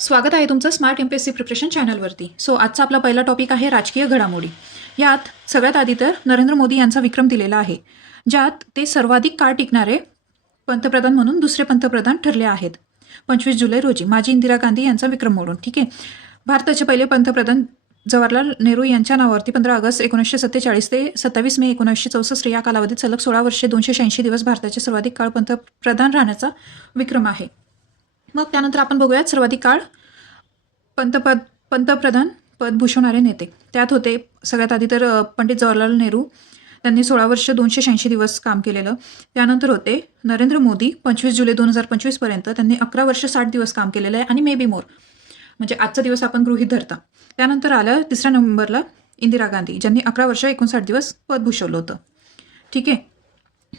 स्वागत आहे तुमचं स्मार्ट एमपीएससी प्रिपरेशन चॅनलवरती. आजचा आपला पहिला टॉपिक आहे राजकीय घडामोडी. यात सगळ्यात आधी तर नरेंद्र मोदी यांचा विक्रम दिलेला आहे, ज्यात ते सर्वाधिक काळ टिकणारे पंतप्रधान म्हणून दुसरे पंतप्रधान ठरले आहेत. 25 जुलै रोजी माजी इंदिरा गांधी यांचा विक्रम मोडून. ठीक आहे. भारताचे पहिले पंतप्रधान जवाहरलाल नेहरू यांच्या नावावरती 15 ऑगस्ट 1947 ते 27 मे 1964 या कालावधीत सलग 16 वर्षे 286 दिवस भारताचे सर्वाधिक काळ पंतप्रधान राहण्याचा विक्रम आहे. मग त्यानंतर आपण बघूयात सर्वाधिक काळ पंतप्रधान पद भूषवणारे नेते. त्यात होते सगळ्यात आधी तर पंडित जवाहरलाल नेहरू, त्यांनी 16 वर्ष 286 दिवस काम केलेलं. त्यानंतर होते नरेंद्र मोदी, 25 जुलै 2025 पर्यंत त्यांनी 11 वर्ष 60 दिवस काम केलेलं आहे आणि मे बी मोर, म्हणजे आजचा दिवस आपण गृहीत धरता. त्यानंतर आलं तिसऱ्या नंबरला इंदिरा गांधी, ज्यांनी 11 वर्ष 59 दिवस पद भूषवलं होतं. ठीक आहे.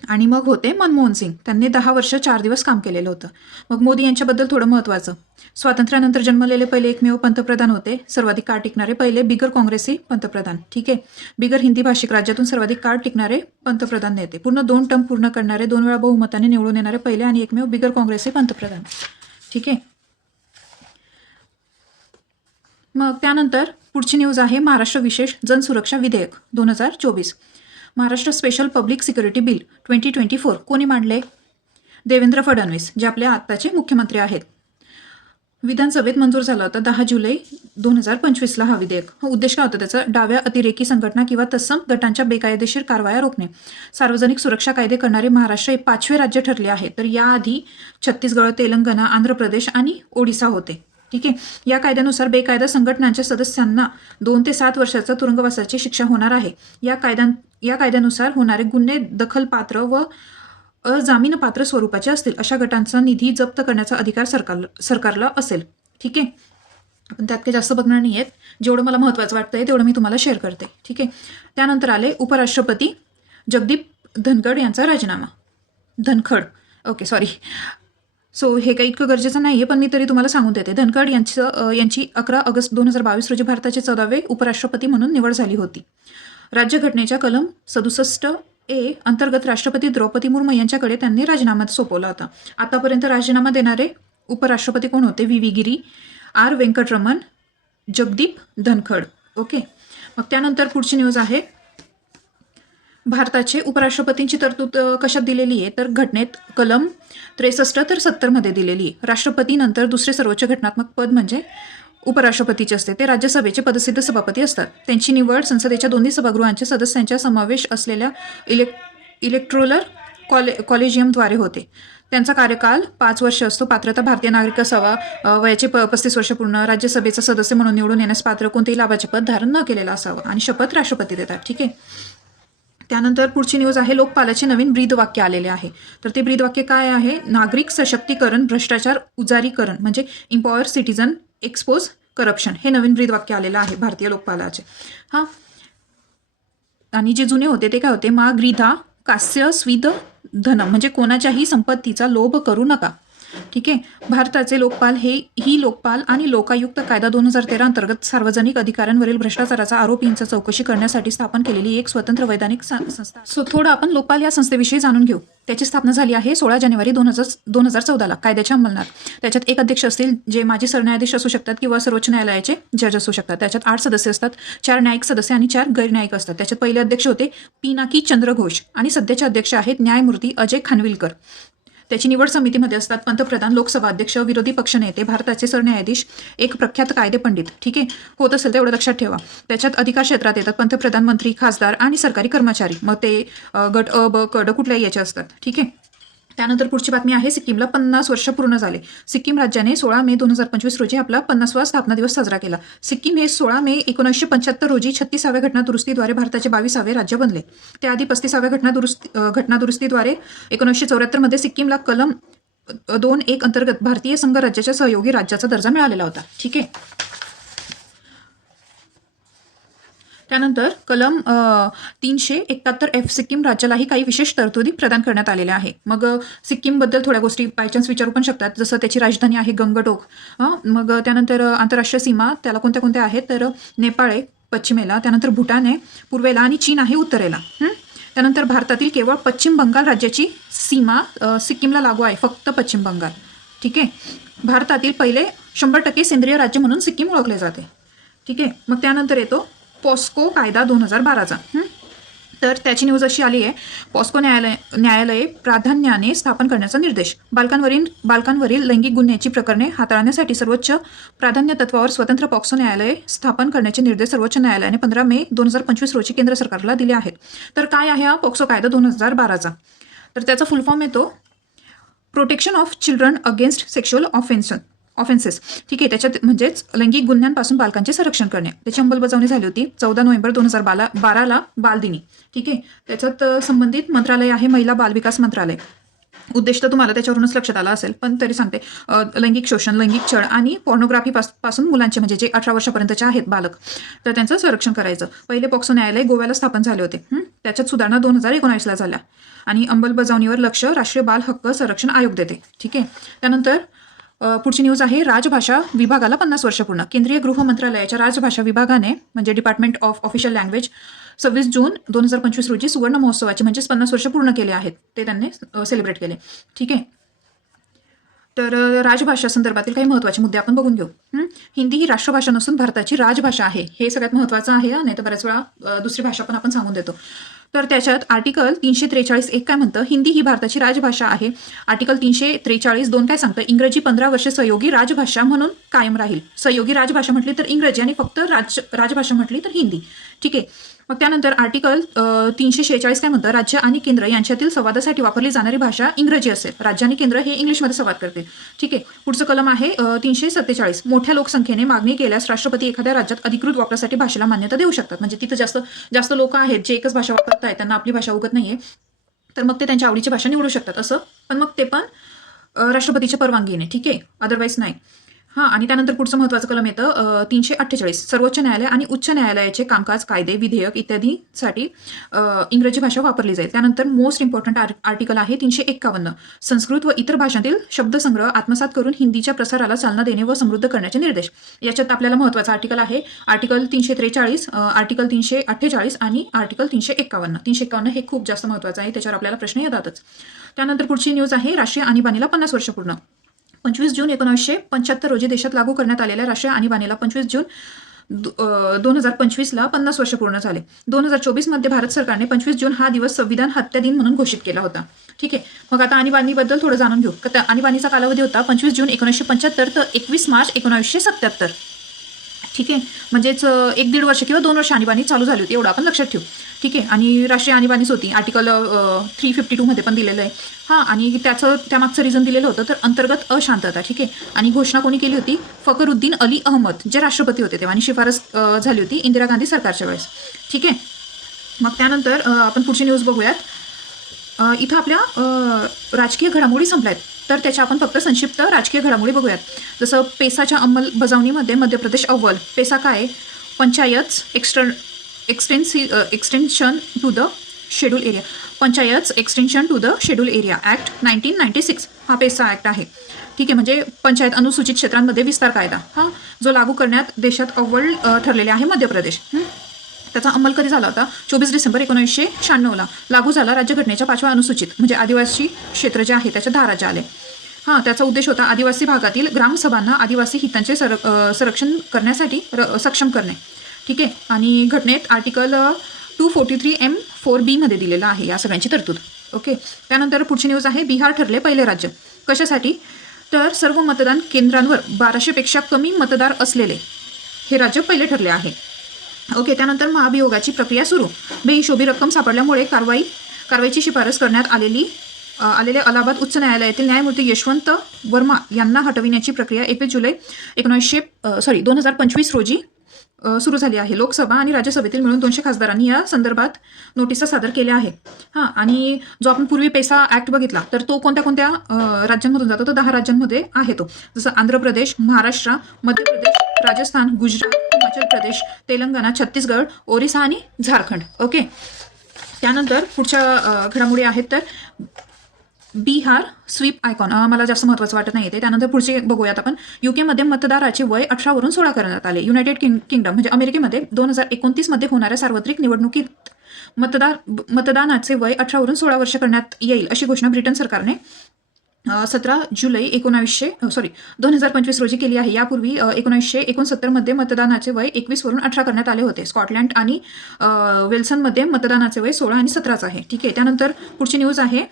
आणि मग होते मनमोहन सिंग, त्यांनी 10 वर्ष 4 दिवस काम केलेलं होतं. मग मोदी यांच्याबद्दल थोडं महत्त्वाचं, स्वातंत्र्यानंतर जन्मलेले पहिले एकमेव पंतप्रधान होते, सर्वाधिक काळ टिकणारे पहिले बिगर काँग्रेसी पंतप्रधान. ठीक आहे. बिगर हिंदी भाषिक राज्यातून सर्वाधिक काळ टिकणारे पंतप्रधान नेते, पूर्ण 2 टर्म पूर्ण करणारे, 2 वेळा बहुमताने निवडून येणारे पहिले आणि एकमेव बिगर काँग्रेसी पंतप्रधान. ठीक आहे. मग त्यानंतर पुढची न्यूज आहे महाराष्ट्र विशेष जनसुरक्षा विधेयक 2024. Maharashtra special public security bill 2024 कोणी मांडले? देवेंद्र फडणवीस, जे आपले आत्ताचे मुख्यमंत्री आहेत. विधानसभेत मंजूर झाला होता 10 जुलै 2025ला हा विधेयक. हा उद्देश काय होता त्याचा? डाव्या अतिरेकी संघटना किंवा तत्सम गटांच्या बेकायदेशीर कारवाया रोखणे. सार्वजनिक सुरक्षा कायदे करणारे महाराष्ट्र हे 5वे राज्य ठरले आहे. तर याआधी छत्तीसगड, तेलंगणा, आंध्र प्रदेश आणि ओडिसा होते. ठीक आहे. या कायद्यानुसार बेकायदा संघटनांच्या सदस्यांना 2 ते 7 वर्षाचा तुरुंगवासाची शिक्षा होणार आहे. या कायद्यानुसार होणारे गुन्हे दखलपात्र व अजामीनपात्र स्वरूपाचे असतील. अशा गटांचा निधी जप्त करण्याचा अधिकार सरकारला असेल. ठीक आहे. आपण त्यात काही जास्त बघणार नाही आहेत, जेवढं मला महत्त्वाचं वाटतंय तेवढं मी तुम्हाला शेअर करते. ठीक आहे. त्यानंतर आले उपराष्ट्रपती जगदीप धनखड यांचा राजीनामा. हे काही इतकं गरजेचं नाही आहे, पण मी तरी तुम्हाला सांगून देते. धनखड यांची 11 ऑगस्ट 2022 रोजी भारताचे 14वे उपराष्ट्रपती म्हणून निवड झाली होती. राज्यघटनेच्या कलम 67A अंतर्गत राष्ट्रपती द्रौपदी मुर्मू यांच्याकडे त्यांनी राजीनामा सोपवला होता. आतापर्यंत राजीनामा देणारे उपराष्ट्रपती कोण होते? व्ही गिरी, आर व्यंकटरमण, जगदीप धनखड. ओके. मग त्यानंतर पुढची न्यूज आहे भारताचे उपराष्ट्रपतींची तरतूद कशात दिलेली आहे? तर घटनेत कलम 63 तर 70 मध्ये दिलेली आहे. राष्ट्रपतीनंतर दुसरे सर्वोच्च घटनात्मक पद म्हणजे उपराष्ट्रपतीचे असते. ते राज्यसभेचे पदसिद्ध सभापती असतात. त्यांची निवड संसदेच्या दोन्ही सभागृहांच्या सदस्यांच्या समावेश असलेल्या इलेक्ट्रोलर कॉलेजियमद्वारे होते. त्यांचा कार्यकाल 5 वर्ष असतो. पात्रता भारतीय नागरिक असावा, वयाचे 35 वर्ष पूर्ण, राज्यसभेचा सदस्य म्हणून निवडून येण्यास पात्र, कोणतेही लाभाचे पद धारण न केलेला असावं आणि शपथ राष्ट्रपती देतात. ठीक आहे. त्यानंतर पुढची न्यूज आहे लोकपालाचे नवीन ब्रीदवाक्य आलेले आहे. तर ते ब्रीदवाक्य काय आहे? नागरिक सशक्तीकरण, भ्रष्टाचार उजारीकरण, म्हणजे इम्पॉवर सिटीजन, एक्सपोज करप्शन, हे नवीन ब्रीदवाक्य आलेलं आहे भारतीय लोकपालाचे. हां. आणि जे जुने होते ते काय होते? मा ग्रीधा कास्य स्विद धनम, म्हणजे कोणाच्याही संपत्तीचा लोभ करू नका. ठीक आहे. भारताचे लोकपाल ही लोकपाल आणि लोकायुक्त कायदा 2013 अंतर्गत सार्वजनिक अधिकाऱ्यांवरील भ्रष्टाचाराचा आरोपींचा चौकशी करण्यासाठी स्थापन केलेली एक स्वतंत्र वैधानिक संस्था. थोडं आपण लोकपाल या संस्थेविषयी जाणून घेऊ. त्याची स्थापना झाली आहे 16 जानेवारी 2014ला कायद्याच्या अंमलनात. त्याच्यात एक अध्यक्ष असतील, जे माजी सरन्यायाधीश असू शकतात किंवा सर्वोच्च न्यायालयाचे जज असू शकतात. त्याच्यात 8 सदस्य असतात, 4 न्यायिक सदस्य आणि 4 गैरन्यायिक असतात. त्याच्यात पहिले अध्यक्ष होते पिनाकी चंद्र घोष आणि सध्याचे अध्यक्ष आहेत न्यायमूर्ती अजय खानविलकर. त्याची निवड समितीमध्ये असतात पंतप्रधान, लोकसभा अध्यक्ष, विरोधी पक्षनेते, भारताचे सरन्यायाधीश, एक प्रख्यात कायदे पंडित. ठीक आहे. होत असेल तेवढं लक्षात ठेवा. त्याच्यात अधिकार क्षेत्रात येतात पंतप्रधान, मंत्री, खासदार आणि सरकारी कर्मचारी. मग ते गट अ, ब, क, ड कुठल्याही याचे असतात. ठीक आहे. त्यानंतर पुढची बातमी आहे सिक्कीमला 50 वर्ष पूर्ण झाले. सिक्कीम राज्याने 16 मे 2025 रोजी आपला 50वा स्थापना दिवस साजरा केला. सिक्कीम हे 16 मे 1975 रोजी 36व्या घटनादुरुस्तीद्वारे भारताचे 22वे राज्य बनले. त्याआधी 35व्या घटनादुरुस्तीद्वारे 1974 मध्ये सिक्कीमला कलम 2.1 अंतर्गत भारतीय संघ राज्याच्या सहयोगी राज्याचा दर्जा मिळालेला होता. ठीक आहे. त्यानंतर कलम 371F सिक्कीम राज्यालाही काही विशेष तरतुदी प्रदान करण्यात आलेल्या आहे. मग सिक्कीमबद्दल थोड्या गोष्टी बायचान्स विचारू पण शकतात, जसं त्याची राजधानी आहे गंगटोक. मग त्यानंतर आंतरराष्ट्रीय सीमा त्याला कोणत्या कोणत्या आहेत? तर नेपाळ आहे पश्चिमेला, त्यानंतर भूटान आहे पूर्वेला आणि चीन आहे उत्तरेला. त्यानंतर भारतातील केवळ पश्चिम बंगाल राज्याची सीमा सिक्कीमला लागू आहे, फक्त पश्चिम बंगाल. ठीक आहे. भारतातील पहिले 100% सेंद्रिय राज्य म्हणून सिक्कीम ओळखले जाते. ठीक आहे. मग त्यानंतर येतो पॉस्को कायदा 2012चा. तर त्याची न्यूज अशी आली आहे, पॉस्को न्यायालये प्राधान्याने स्थापन करण्याचा निर्देश. बालकांवरील लैंगिक गुन्ह्याची प्रकरणे हाताळण्यासाठी सर्वोच्च प्राधान्य तत्वावर स्वतंत्र पॉक्सो न्यायालये स्थापन करण्याचे निर्देश सर्वोच्च न्यायालयाने 15 मे 2025 रोजी केंद्र सरकारला दिले आहेत. तर काय आहे हा पॉक्सो कायदा 2012चा? तर त्याचा फुल फॉर्म येतो protection of children against sexual offences. ठीक आहे. त्याच्यात म्हणजेच लैंगिक गुन्ह्यांपासून बालकांचे संरक्षण करणे. त्याची अंमलबजावणी झाली होती 14 नोव्हेंबर 2012ला बालदिनी. ठीक आहे. त्याच्यात संबंधित मंत्रालय आहे महिला बाल विकास मंत्रालय. उद्देश तर तुम्हाला त्याच्यावरूनच लक्षात आला असेल, पण तरी सांगते. लैंगिक शोषण, लैंगिक छळ आणि पॉर्नोग्राफी पासून मुलांचे म्हणजे जे 18 वर्षापर्यंतचे आहेत बालक, तर त्यांचं संरक्षण करायचं. पहिले पॉक्सो न्यायालय गोव्याला स्थापन झाले होते. त्याच्यात सुधारणा 2019ला झाल्या आणि अंमलबजावणीवर लक्ष राष्ट्रीय बाल हक्क संरक्षण आयोग देते. ठीक आहे. त्यानंतर पुढची न्यूज आहे राजभाषा विभागाला 50 वर्ष पूर्ण. केंद्रीय गृह मंत्रालयाच्या राजभाषा विभागाने म्हणजे डिपार्टमेंट ऑफ ऑफिशियल लँग्वेज 26 जून 2025 रोजी सुवर्ण महोत्सवाचे म्हणजेच 50 वर्ष पूर्ण केले आहेत. ते त्यांनी सेलिब्रेट केले. ठीक आहे. तर राजभाषा संदर्भातील काही महत्त्वाचे मुद्दे आपण बघून घेऊ. हिंदी ही राष्ट्रभाषा नसून भारताची राजभाषा आहे. हे सगळ्यात महत्त्वाचं आहे. नाही तर बऱ्याच वेळा दुसरी भाषा पण आपण सांगून देतो. तर त्याच्यात आर्टिकल 343(1) काय म्हणतं? हिंदी ही भारताची राजभाषा आहे. आर्टिकल 343(2) काय सांगतं? इंग्रजी 15 वर्ष सहयोगी राजभाषा म्हणून कायम राहील. सहयोगी राजभाषा म्हटली तर इंग्रजी आणि फक्त राजभाषा म्हटली तर हिंदी. ठीक आहे. मग त्यानंतर आर्टिकल 346 काय म्हणतं? राज्य आणि केंद्र यांच्यातील संवादासाठी वापरली जाणारी भाषा इंग्रजी असेल. राज्य आणि केंद्र हे इंग्लिशमध्ये संवाद करतील. ठीक आहे. पुढचं कलम आहे 347. मोठ्या लोकसंख्येने मागणी केल्यास राष्ट्रपती एखाद्या राज्यात अधिकृत वापरासाठी भाषेला मान्यता देऊ शकतात. म्हणजे तिथं जास्त लोक आहेत जे एकच भाषा वापरत आहेत, त्यांना आपली भाषा उगत नाहीये, तर मग ते त्यांच्या आवडीची भाषा निवडू शकतात असं. पण मग ते पण राष्ट्रपतीच्या परवानगीने. ठीक आहे. अदरवाईज नाही. आणि त्यानंतर पुढचं महत्त्वाचं कलम येतं 348. सर्वोच्च न्यायालय आणि उच्च न्यायालयाचे कामकाज, कायदे, विधेयक इत्यादीसाठी इंग्रजी भाषा वापरली जाईल. त्यानंतर मोस्ट इम्पॉर्टंट आर्टिकल आहे 351. संस्कृत व इतर भाषांतील शब्दसंग्रह आत्मसात करून हिंदीच्या प्रसाराला चालना देणे व समृद्ध करण्याचे निर्देश. याच्यात आपल्याला महत्त्वाचं आर्टिकल आहे आर्टिकल 343, आर्टिकल 348 आणि आर्टिकल 351. 351 हे खूप जास्त महत्त्वाचं आहे. त्याच्यावर आपल्याला प्रश्न येतातच. त्यानंतर पुढची न्यूज आहे राष्ट्रीय आणीबाणीला 50 वर्ष पूर्ण. 25 जून 1975 रोजी देशात लागू करण्यात आलेल्या राष्ट्रीय आणीबाणीला 25 जून 2025ला 50 वर्ष पूर्ण झाले. 2024 मध्ये भारत सरकारने 25 जून हा दिवस संविधान हत्या दिन म्हणून घोषित केला होता. ठीक आहे. मग आता आणीबाणीबद्दल थोडं जाणून घेऊ. आणीबाणीचा कालावधी होता 25 जून 1975 तर 21 मार्च 1977. ठीक आहे. म्हणजेच 1-1.5 वर्ष किंवा 2 वर्ष आणीबाणी चालू झाली होती, एवढं आपण लक्षात ठेवू. ठीक आहे. आणि राष्ट्रीय आणीबाणीच होती. आर्टिकल 352 मध्ये पण दिलेलं आहे. आणि त्यामागचं रिझन दिलेलं होतं तर अंतर्गत अशांतता. ठीक आहे. आणि घोषणा कोणी केली होती? फखरुद्दीन अली अहमद जे राष्ट्रपती होते तेव्हा, आणि शिफारस झाली होती इंदिरा गांधी सरकारच्या वेळेस. ठीक आहे. मग त्यानंतर आपण पुढची न्यूज बघूयात. इथं आपल्या राजकीय घडामोडी संपल्या आहेत, तर त्याच्या आपण फक्त संक्षिप्त राजकीय घडामोडी बघूयात. जसं पेसाच्या अंमलबजावणीमध्ये मध्य प्रदेश अव्वल. पेसा काय? Panchayat extension to the schedule area. Panchayat extension to the schedule area act 1996 हा पेसा ॲक्ट आहे. ठीक आहे. म्हणजे पंचायत अनुसूचित क्षेत्रांमध्ये विस्तार कायदा जो लागू करण्यात देशात अव्वल ठरलेले आहे मध्य प्रदेश. त्याचा अंमल कधी झाला होता? 24 डिसेंबर 1996ला लागू झाला. राज्यघटनेच्या 5व्या अनुसूचित म्हणजे आदिवासी क्षेत्र जे आहे त्याच्या 10 राज्य आले. त्याचा उद्देश होता आदिवासी भागातील ग्रामसभांना आदिवासी हितांचे संरक्षण करण्यासाठी सक्षम करणे. ठीक आहे. आणि घटनेत आर्टिकल 243(m)(4)(b) मध्ये दिलेलं आहे या सगळ्यांची तरतूद. ओके. त्यानंतर पुढची न्यूज आहे बिहार ठरले पहिले राज्य. कशासाठी? तर सर्व मतदान केंद्रांवर 1200 पेक्षा कमी मतदार असलेले हे राज्य पहिले ठरले आहे. ओके. त्यानंतर महाभियोगाची प्रक्रिया सुरू. बेहिशोबी रक्कम सापडल्यामुळे कारवाईची शिफारस करण्यात आलेले अलाहाबाद उच्च न्यायालयातील न्यायमूर्ती यशवंत वर्मा यांना हटविण्याची प्रक्रिया 2025 रोजी सुरू झाली आहे. लोकसभा आणि राज्यसभेतील मिळून 200 खासदारांनी या संदर्भात नोटिसा सादर केल्या आहेत. आणि जो आपण पूर्वी पेसा ॲक्ट बघितला तर तो कोणत्या राज्यांमधून जातो? तर 10 राज्यांमध्ये आहे तो. जसं आंध्र प्रदेश, महाराष्ट्र, मध्य प्रदेश, राजस्थान, गुजरात, हिमाचल प्रदेश, तेलंगणा, छत्तीसगड, ओरिसा आणि झारखंड. ओके. त्यानंतर पुढच्या घडामोडी आहेत तर बिहार स्वीप आयकॉन मला जास्त महत्त्वाचं वाटत नाही ते. त्यानंतर पुढचे बघूयात आपण. युकेमध्ये मतदाराचे वय 18 वरून 16 करण्यात आले. युनायटेड किंगडम म्हणजे अमेरिकेमध्ये 2029 मध्ये होणाऱ्या सार्वत्रिक निवडणुकीत मतदानाचे वय 18 वरून 16 वर्ष करण्यात येईल अशी घोषणा ब्रिटन सरकारने 17 जुलै 2025 रोजी केली आहे. यापूर्वी 1969 मतदानाचे वय 21 वरून 18 करण्यात आले होते. स्कॉटलँड आणि वेल्सनमध्ये मतदानाचे वय 16 आणि 17 आहे. ठीक आहे. त्यानंतर पुढची न्यूज आहे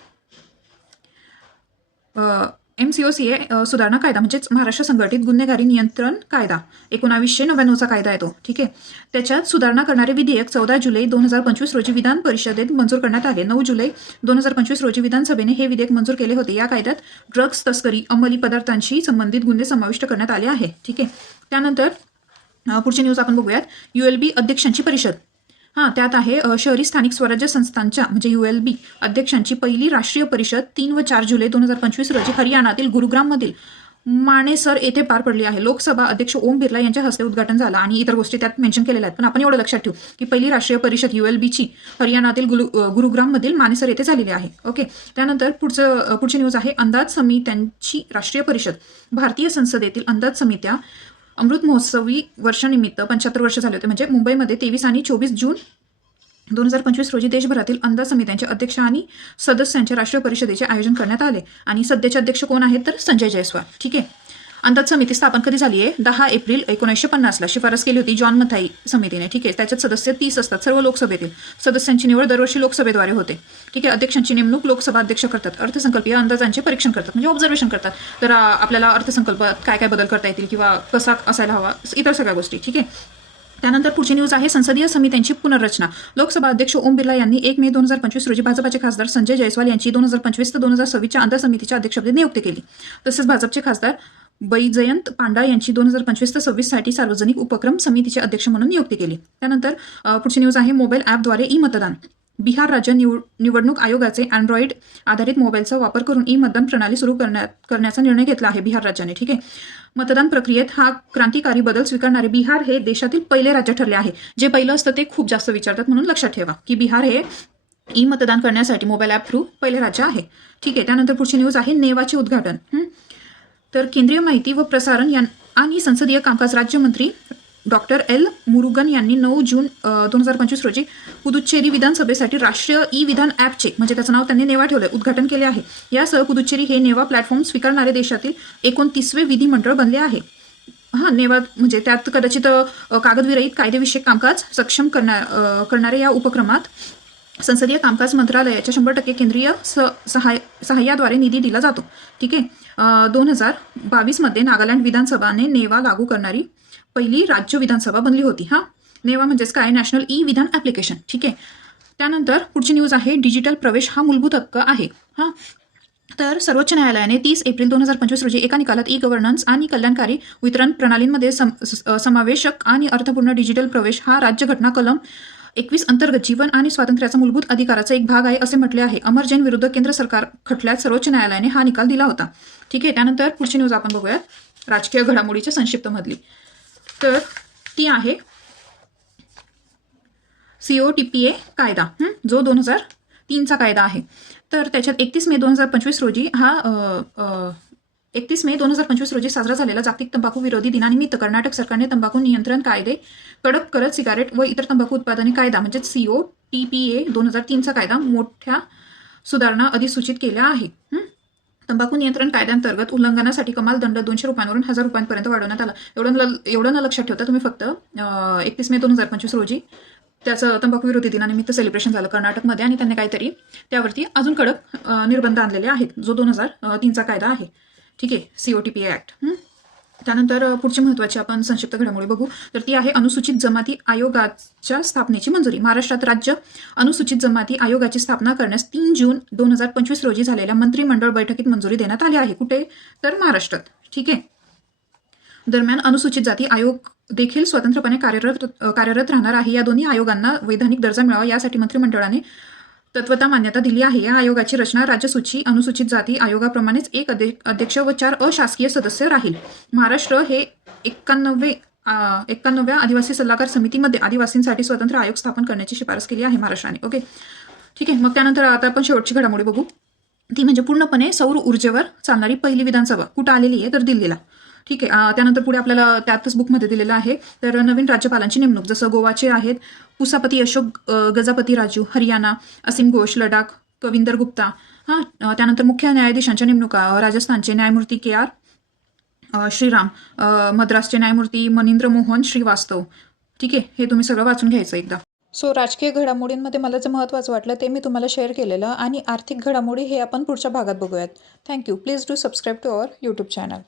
MCOCA सुधारणा कायदा म्हणजेच महाराष्ट्र संघटित गुन्हेगारी नियंत्रण कायदा 1999चा कायदा आहे तो. ठीक आहे. त्याच्यात सुधारणा करणारे विधेयक 14 जुलै 2025 रोजी विधान परिषदेत मंजूर करण्यात आले. 9 जुलै 2025 रोजी विधानसभेने हे विधेयक मंजूर केले होते. या कायद्यात ड्रग्ज तस्करी, अंमली पदार्थांशी संबंधित गुन्हे समाविष्ट करण्यात आले आहे. ठीक आहे. त्यानंतर पुढची न्यूज आपण बघूयात. ULB अध्यक्षांची परिषद. त्यात आहे शहरी स्थानिक स्वराज्य संस्थांच्या म्हणजे ULB अध्यक्षांची पहिली राष्ट्रीय परिषद 3 व 4 जुलै 2025 रोजी हरियाणातील गुरुग्राममधील मानेसर येथे पार पडली आहे. लोकसभा अध्यक्ष ओम बिर्ला यांच्या हस्ते उद्घाटन झालं आणि इतर गोष्टी त्यात मेन्शन केलेल्या आहेत. पण आपण एवढं लक्षात ठेवू की पहिली राष्ट्रीय परिषद ULBची हरियाणातील गुरुग्राममधील मानेसर येथे झालेली आहे. ओके. त्यानंतर पुढची न्यूज आहे अंदाज समित्यांची राष्ट्रीय परिषद. भारतीय संसदेतील अंदाज समित्या अमृत महोत्सवी वर्षानिमित्त 75 वर्ष झाले होते. म्हणजे मुंबईमध्ये 23 आणि 24 जून 2025 रोजी देशभरातील अंदाज समित्यांचे अध्यक्ष आणि सदस्यांच्या राष्ट्रीय परिषदेचे आयोजन करण्यात आले. आणि सध्याचे अध्यक्ष कोण आहेत तर संजय जयस्वाल. ठीक आहे. अंदाज समिती स्थापन कधी झाली आहे 10 एप्रिल 1950ला शिफारस केली होती जॉन मथाई समितीने. ठीक आहे. त्याच्यात सदस्य 30 असतात. सर्व लोकसभेतील सदस्यांची निवड दरवर्षी लोकसभेद्वारे होते. ठीक आहे. अध्यक्षांची नेमणूक लोकसभा अध्यक्ष करतात. अर्थसंकल्पीय अंदाजांचे परीक्षण करतात म्हणजे ऑब्झर्वेशन करतात. तर आपल्याला अर्थसंकल्पात काय काय बदल करता येतील किंवा कसा असायला हवा इतर सगळ्या गोष्टी. ठीक आहे. त्यानंतर पुढची न्यूज आहे संसदीय समित्यांची पुनर्रचना. लोकसभा अध्यक्ष ओम बिर्ला यांनी 1 मे 2025 रोजी भाजपाचे खासदार संजय जयस्वाल यांची 2025 ते 2026च्या अंदाज समितीच्या अध्यक्षपदी नियुक्ती केली. तसेच भाजपचे खासदार बैजयंत पांडा यांची 2025 ते 26 साठी सार्वजनिक उपक्रम समितीचे अध्यक्ष म्हणून नियुक्ती केली. त्यानंतर पुढची न्यूज आहे मोबाईल ॲपद्वारे मतदान. बिहार राज्य निवडणूक आयोगाचे अँड्रॉइड आधारित मोबाईलचा वापर करून मतदान प्रणाली सुरू करण्याचा निर्णय घेतला आहे बिहार राज्याने. ठीक आहे. मतदान प्रक्रियेत हा क्रांतिकारी बदल स्वीकारणारे बिहार हे देशातील पहिले राज्य ठरले आहे. जे पहिलं असतं ते खूप जास्त विचारतात म्हणून लक्षात ठेवा की बिहार हे मतदान करण्यासाठी मोबाईल ॲप थ्रू पहिले राज्य आहे. ठीक आहे. त्यानंतर पुढची न्यूज आहे नेवाचे उद्घाटन. तर केंद्रीय माहिती व प्रसारण आणि संसदीय कामकाज राज्यमंत्री डॉक्टर एल मुरुगन यांनी 9 जून 2025 रोजी पुदुच्चेरी विधानसभेसाठी राष्ट्रीय विधान ॲपचे म्हणजे त्याचं नाव त्यांनी नेवा ठेवलं उद्घाटन केले आहे. यासह पुदुच्चेरी हे नेवा प्लॅटफॉर्म स्वीकारणारे देशातील 29वे विधिमंडळ बनले आहे. नेवा म्हणजे त्यात कदाचित कागदविरहित कायदेविषयक कामकाज सक्षम करणाऱ्या या उपक्रमात संसदीय कामकाज मंत्रालयाच्या 100% केंद्रीय सहाय्याद्वारे निधी दिला जातो. ठीक आहे. 2022 मध्ये नागालँड विधानसभाने नेवा लागू करणारी पहिली राज्य विधानसभा बनली होती. नेवा म्हणजेच काय नॅशनल विधान ॲप्लिकेशन. ठीक आहे. त्यानंतर पुढची न्यूज आहे डिजिटल प्रवेश हा मूलभूत हक्क आहे. तर सर्वोच्च न्यायालयाने 30 एप्रिल 2025 रोजी एका निकालात गव्हर्नन्स आणि कल्याणकारी वितरण प्रणालींमध्ये समावेशक आणि अर्थपूर्ण डिजिटल प्रवेश हा राज्यघटना कलम 21 अंतर्गत जीवन आणि स्वातंत्र्याचा मूलभूत अधिकाराचा एक भाग आहे असे म्हटले आहे. अमर जैन विरुद्ध केंद्र सरकार खटल्यात सर्वोच्च न्यायालयाने हा निकाल दिला होता. ठीक आहे. त्यानंतर पुढची न्यूज आपण बघूयात राजकीय घडामोडीच्या संक्षिप्त मधली. तर ती आहे COTPA कायदा जो 2003चा कायदा आहे. तर त्याच्यात 31 मे 2025 रोजी साजरा झालेला जागतिक तंबाखू विरोधी दिनानिमित्त कर्नाटक सरकारने तंबाखू नियंत्रण कायदे कडक करत सिगारेट व इतर तंबाखू उत्पादने कायदा म्हणजे COTPA 2003चा कायदा मोठ्या सुधारणा अधिसूचित केल्या आहे. तंबाखू नियंत्रण कायद्यांतर्गत उल्लंघनासाठी कमाल दंड 200 रुपयांवरून 1000 रुपयांपर्यंत वाढवण्यात आला. एवढं न लक्षात ठेवता तुम्ही फक्त 31 मे 2025 रोजी त्याचं तंबाखू विरोधी दिनानिमित्त सेलिब्रेशन झालं कर्नाटकमध्ये आणि त्यांनी काहीतरी त्यावरती अजून कडक निर्बंध आणलेले आहेत जो 2003चा कायदा आहे. ठीक आहे. COTPA act. त्यानंतर पुढची महत्त्वाची आपण संक्षिप्त घडामोडी बघू. तर ती आहे अनुसूचित जमाती आयोगाच्या स्थापनेची मंजुरी. महाराष्ट्रात राज्य अनुसूचित जमाती आयोगाची स्थापना करण्यास 3 जून 2025 रोजी झालेल्या मंत्रिमंडळ बैठकीत मंजुरी देण्यात आली आहे. कुठे तर महाराष्ट्रात. ठीक आहे. दरम्यान अनुसूचित जाती आयोग देखील स्वतंत्रपणे कार्यरत राहणार आहे. या दोन्ही आयोगांना वैधानिक दर्जा मिळावा यासाठी मंत्रिमंडळाने तत्वता मान्यता दिली आहे. या आयोगाची रचना राज्यसूची अनुसूचित जाती आयोगाप्रमाणेच एक अध्यक्ष व 4 अशासकीय सदस्य राहील. महाराष्ट्र हे 91व्या आदिवासी सल्लागार समितीमध्ये आदिवासींसाठी स्वतंत्र आयोग स्थापन करण्याची शिफारस केली आहे महाराष्ट्राने. ओके. ठीक आहे. मग त्यानंतर आता आपण शेवटची घडामोडी बघू. ती म्हणजे पूर्णपणे सौर ऊर्जेवर चालणारी पहिली विधानसभा कुठं आलेली आहे तर दिल्लीला. ठीक आहे. त्यानंतर पुढे आपल्याला त्यातच बुकमध्ये दिलेलं आहे. तर नवीन राज्यपालांची नेमणूक जसं गोवाचे आहेत पुसापती अशोक गजापती राजू, हरियाणा असीम घोष, लडाख कविंदर गुप्ता, त्यानंतर मुख्य न्यायाधीशांच्या नेमणुका राजस्थानचे न्यायमूर्ती KR श्रीराम, मद्रासचे न्यायमूर्ती मनिंद्र मोहन श्रीवास्तव. ठीक आहे, हे तुम्ही सगळं वाचून घ्यायचं एकदा. सो राजकीय घडामोडींमध्ये मला जे महत्त्वाचं वाटलं ते मी तुम्हाला शेअर केलेलं, आणि आर्थिक घडामोडी हे आपण पुढच्या भागात बघूयात. Thank you. Please do subscribe to our YouTube channel.